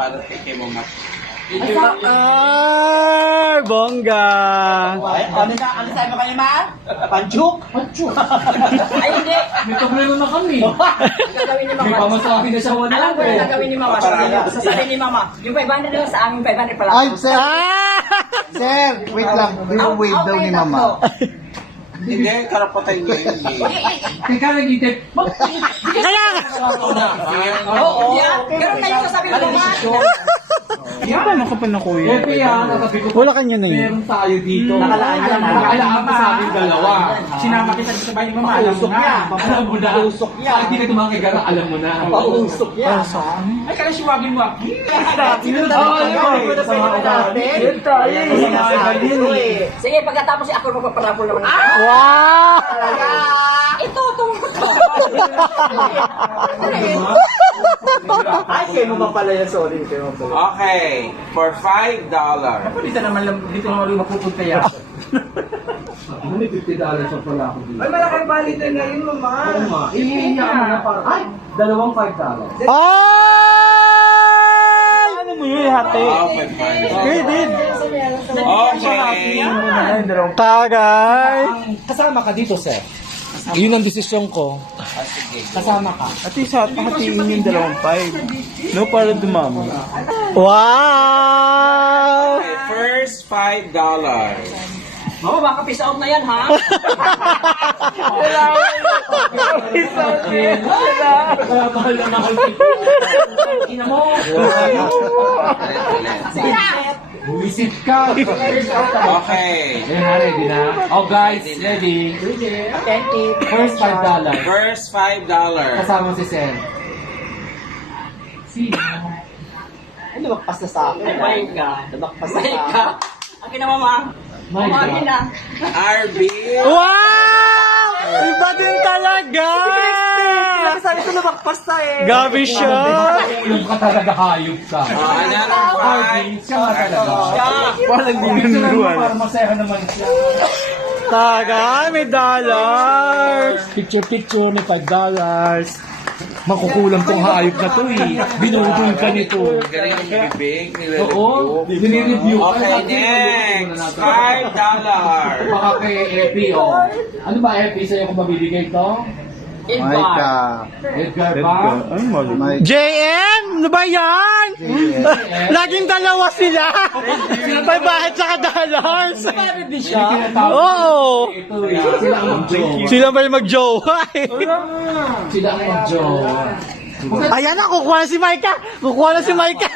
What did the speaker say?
para kay mo mat. Ay, bongga. Ano sa'yo mo kayo, ma? Panjuk? Panjuk. Ay, hindi. May problema na kami. Ang gagawin ni May mama. pamasabi na siya wala. Alam ko yung gagawin ni mama. Sasabihin ni mama. Yung 500 daw sa aming 500 pala. Ay, sir! Ah! Sir, wait lang. Wave daw ni mama. Hindi, karapatan niya yun. Teka, nag-itip. Kaya nga. Oo. Pero na yung sasabihin ni mama. Paano ka pa na kuya? Okay yan, natabi ko. Wala kanya na yun. Meron tayo dito. Nakalaan yan. Nakalaan pa sa amin dalawa. Sinama kita sa bahay ni mama. Alam mo na. Alam mo na. Pausok niya. Hindi ka tumakigara, alam mo na. Pausok niya. Ay, kaya si Wagin-Wagin. Sige, pagkatapos ako magpaparapol naman. Wow! Ito, Ay, kayo mo pala yan, sorry. Okay, for $5. Dito naman mapupunta yan. May $50 sa pala ako dito. Ay, malaking balitan na yun, mama. Oo nga. Iiya mo na para. Ay, dalawang $5. Ay! Ano mo yun, hati? Okay, fine. David! Okay. Tagay! Kasama ka dito, sir. Yun ang desisyon ko. Kasama ka. At isa, pahatiin yung 2.5. No, para dumami. Wow! Okay, first $5. Mama, baka peace out na yan, ha? Kaya mahal na mahal kita. Ina mo. Buwisit ka. Okay, Ayan na, ready na? Oh guys, ready? Attentive. First $5. first $5. Kasama si Sen. Ay, lumagpas na sa akin. Ay, lumagpas na sa akin. Akin na, mama. My Mama, God. akin na. RB. Wow! Iba din talaga! Sabi ko lumagpas na eh. Gabi siya! Ulong ka talaga, hayop ka. Another Siya nga talaga. Parang Para ginunuan. masaya naman siya. Tagay, may dollars! Picture may $5. Makukulang tong hayop na to eh. Binudol ka nito. Galing yung bibig. Oo, dinireview ka. Okay, next. $5. Baka kay Epi, oh. Ano ba, Epi, sa'yo kung mabibigay to? Micah. Edgar ba? Micah. JM! Ano ba yan? Laging dalawa sila! May bakit saka dollars? Pwede siya. Oo! Ito yan. Sila ang mag-jowa. Sila ba yung mag-jowa eh? Sila ang mag-jowa. Ayan na, kukuha na si Micah! Kukuha na si Micah!